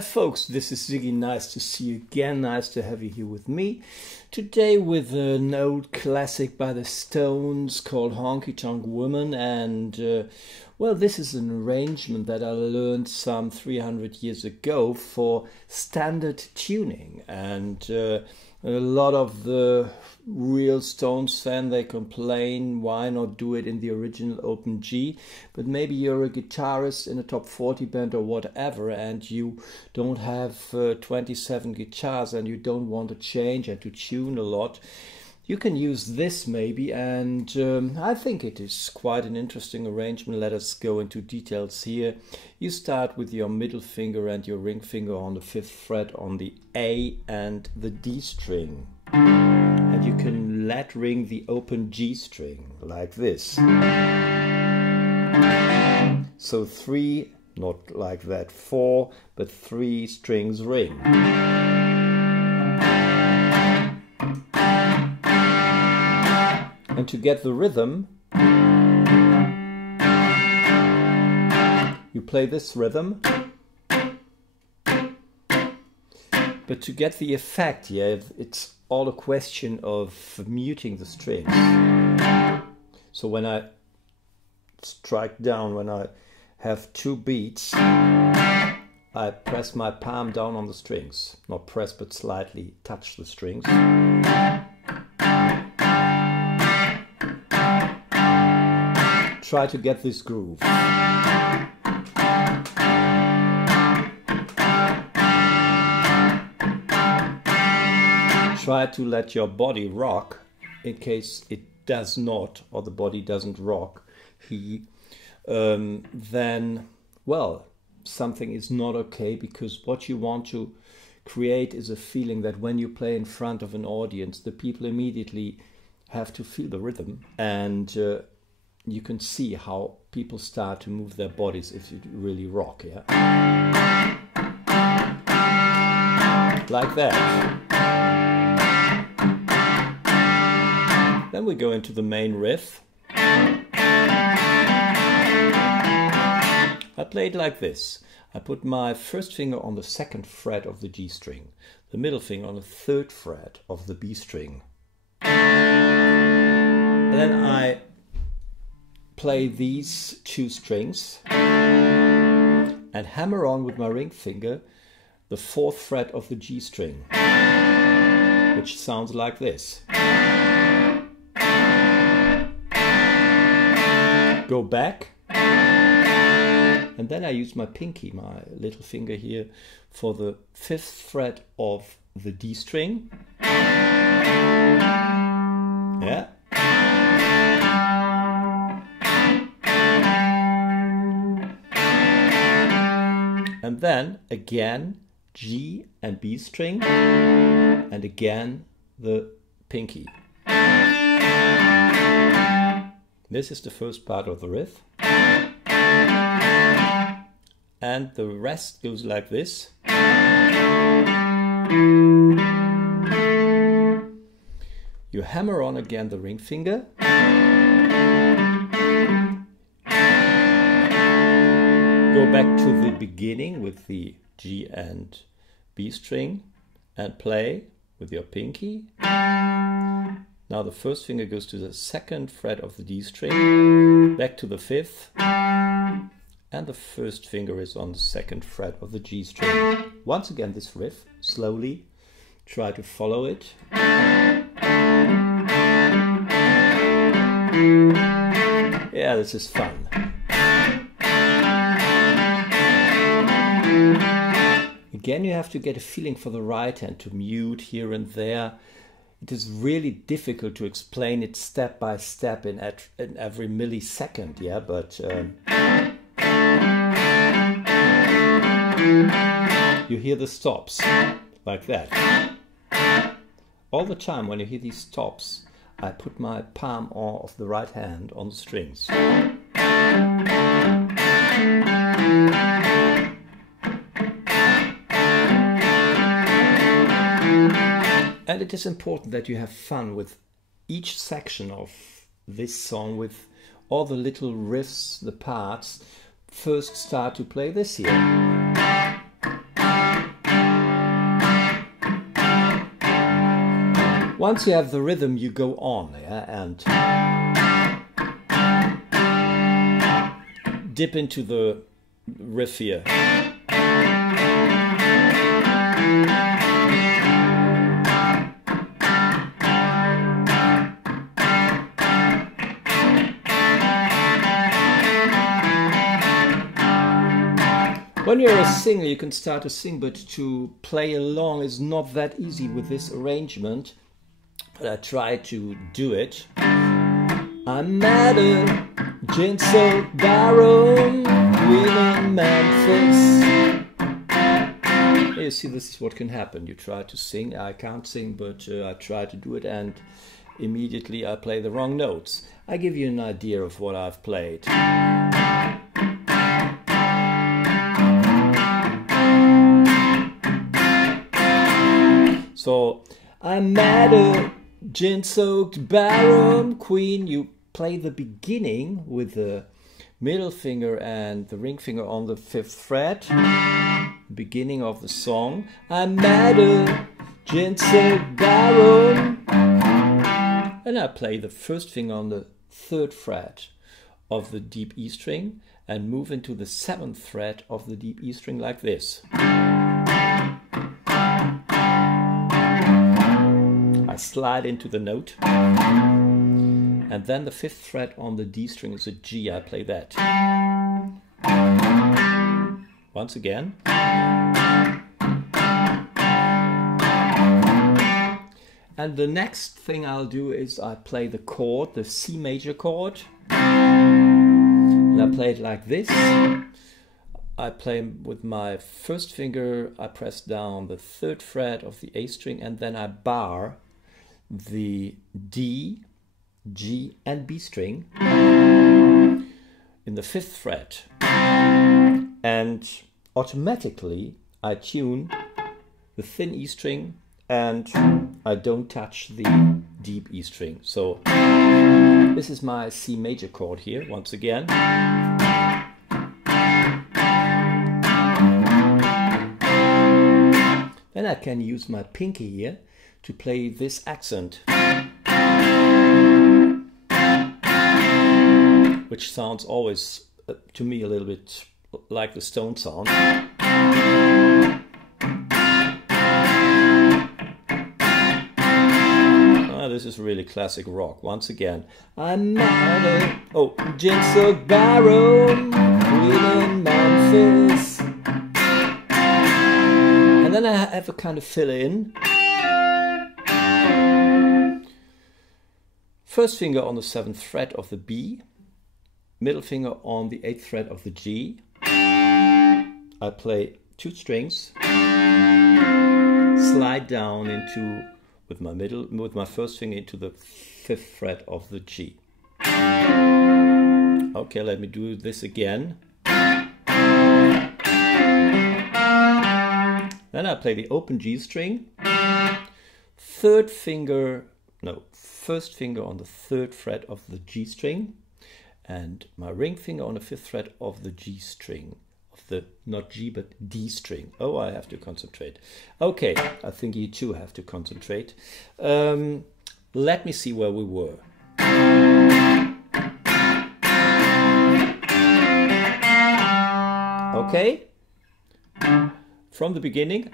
Hi folks, this is Siggi. Nice to see you again. Nice to have you here with me. Today with an old classic by the Stones called Honky Tonk Woman. And well, this is an arrangement that I learned some 300 years ago for standard tuning. And a lot of the real Stones fan, they complain, why not do it in the original open G? But maybe you're a guitarist in a top 40 band or whatever, and you don't have 27 guitars and you don't want to change and to tune a lot. You can use this maybe, and I think it is quite an interesting arrangement. Let us go into details here. You start with your middle finger and your ring finger on the 5th fret on the A and the D string. And you can let ring the open G string like this. So 3, not like that 4, but 3 strings ring. And to get the rhythm, you play this rhythm. But to get the effect, yeah, it's all a question of muting the strings. So when I strike down, when I have 2 beats, I press my palm down on the strings. Not press, but slightly touch the strings. Try to get this groove. Try to let your body rock. In case it does not, or the body doesn't rock, then, well, something is not okay, because what you want to create is a feeling that when you play in front of an audience, the people immediately have to feel the rhythm, and you can see how people start to move their bodies if you really rock, yeah? Like that. Then we go into the main riff. I play it like this. I put my first finger on the 2nd fret of the G string, the middle finger on the 3rd fret of the B string. And then I play these 2 strings and hammer on with my ring finger the 4th fret of the G string, which sounds like this. Go back, and then I use my pinky, my little finger here, for the 5th fret of the D string. Yeah. And then again G and B string, and again the pinky. This is the first part of the riff. And the rest goes like this. You hammer on again the ring finger. Go back to the beginning with the G and B string and play with your pinky. Now the first finger goes to the 2nd fret of the D string, back to the 5th, and the first finger is on the 2nd fret of the G string. Once again this riff, slowly, try to follow it. Yeah, this is fun. Again, you have to get a feeling for the right hand, to mute here and there. It is really difficult to explain it step by step in every millisecond, yeah, but you hear the stops, like that. All the time when you hear these stops, I put my palm of the right hand on the strings. And it is important that you have fun with each section of this song, with all the little riffs, the parts. First start to play this here. Once you have the rhythm, you go on, yeah, and dip into the riff here. When you're a singer, you can start to sing, but to play along is not that easy with this arrangement. But I try to do it. I'm at a gin-soaked barroom, in Memphis. You see, this is what can happen. You try to sing. I can't sing, but I try to do it, and immediately I play the wrong notes. I give you an idea of what I've played. So, I'm at a gin-soaked barroom queen. You play the beginning with the middle finger and the ring finger on the 5th fret. Beginning of the song. I'm at a gin-soaked barroom. And I play the first finger on the 3rd fret of the deep E string and move into the 7th fret of the deep E string like this. I slide into the note, and then the 5th fret on the D string is a G. I play that. Once again. And the next thing I'll do is I play the chord, the C major chord, and I play it like this. I play with my first finger, I press down the 3rd fret of the A string, and then I bar the D, G and B string in the 5th fret, and automatically I tune the thin E string and I don't touch the deep E string. So this is my C major chord here once again. Then I can use my pinky here to play this accent, which sounds always, to me, a little bit like the Stone sound. This is really classic rock. Once again, I'm at a gin-soaked barroom in Memphis. And then I have a kind of fill-in. First finger on the 7th fret of the B, middle finger on the 8th fret of the G. I play 2 strings, slide down into with my first finger into the 5th fret of the G. Okay, let me do this again. Then I play the open G string, first finger on the 3rd fret of the G string, and my ring finger on the 5th fret of the G string, of the, not G, but D string. Oh, I have to concentrate. Okay, I think you too have to concentrate. Let me see where we were. Okay, from the beginning.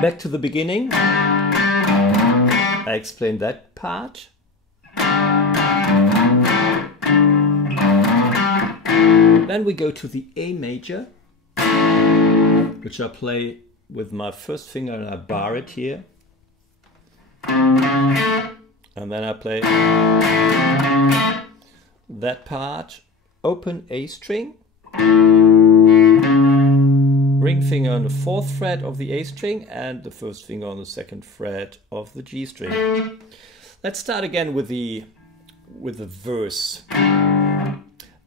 Back to the beginning. I explained that part. Then we go to the A major, which I play with my first finger and I bar it here. And then I play that part, open A string, ring finger on the 4th fret of the A string and the first finger on the 2nd fret of the G string. Let's start again with the verse.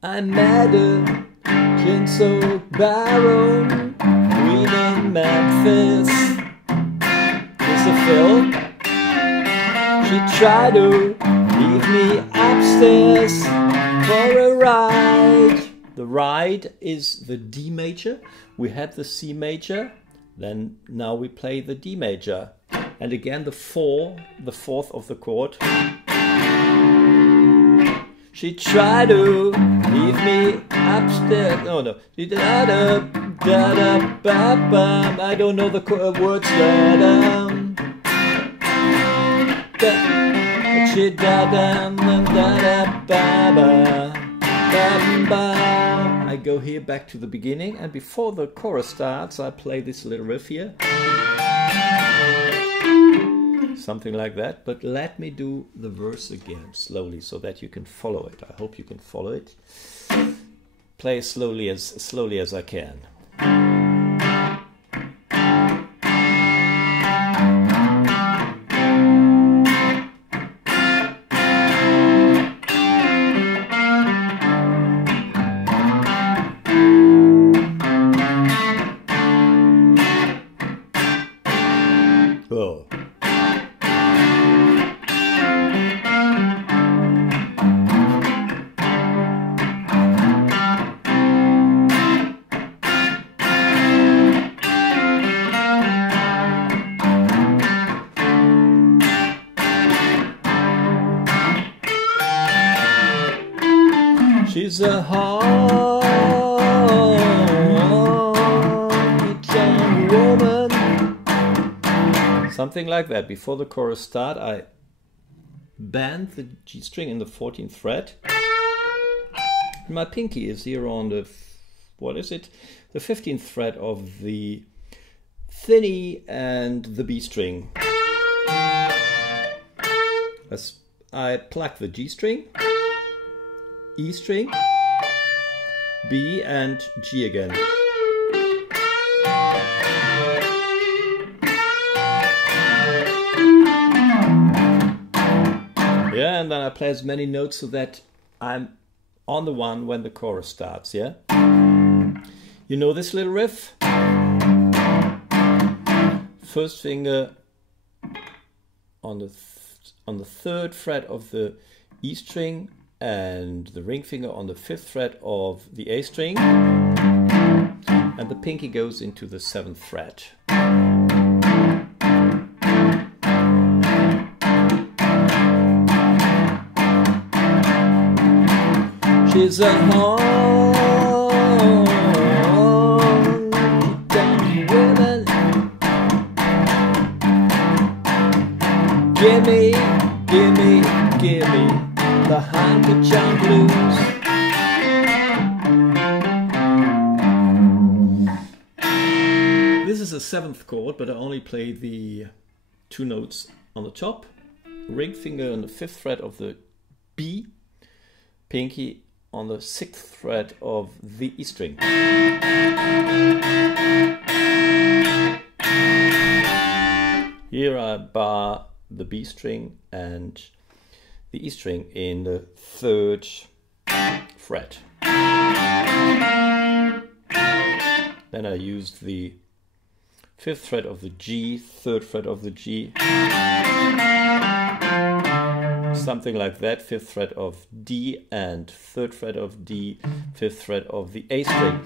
I'm at a gin-soaked barroom in Memphis. Here's a fill. She tried to leave me upstairs for a ride. The right is the D major. We had the C major. Then now we play the D major. And again the fourth of the chord. She tried to leave me upstairs. No, no. I don't know the words. I go here back to the beginning, and before the chorus starts, I play this little riff here. Something like that, but let me do the verse again slowly so that you can follow it. I hope you can follow it. Play as slowly as I can. Oh. She's a honky tonk woman. Something like that. Before the chorus start, I bend the G string in the 14th fret. My pinky is here on the, what is it? The 15th fret of the thinny and the B string. As I pluck the G string, E string, B and G again. Yeah, and then I play as many notes so that I'm on the one when the chorus starts, yeah? You know this little riff? First finger on the 3rd fret of the E string, and the ring finger on the 5th fret of the A string, and the pinky goes into the 7th fret. She's a honky tonk woman. Gimme, gimme, gimme the Honky Tonk Blues. This is a 7th chord, but I only play the 2 notes on the top. Ring finger on the 5th fret of the B, pinky on the 6th fret of the E string. Here I bar the B string and the E string in the 3rd fret. Then I used the 5th fret of the G, 3rd fret of the G, something like that, 5th fret of D and 3rd fret of D, 5th fret of the A string.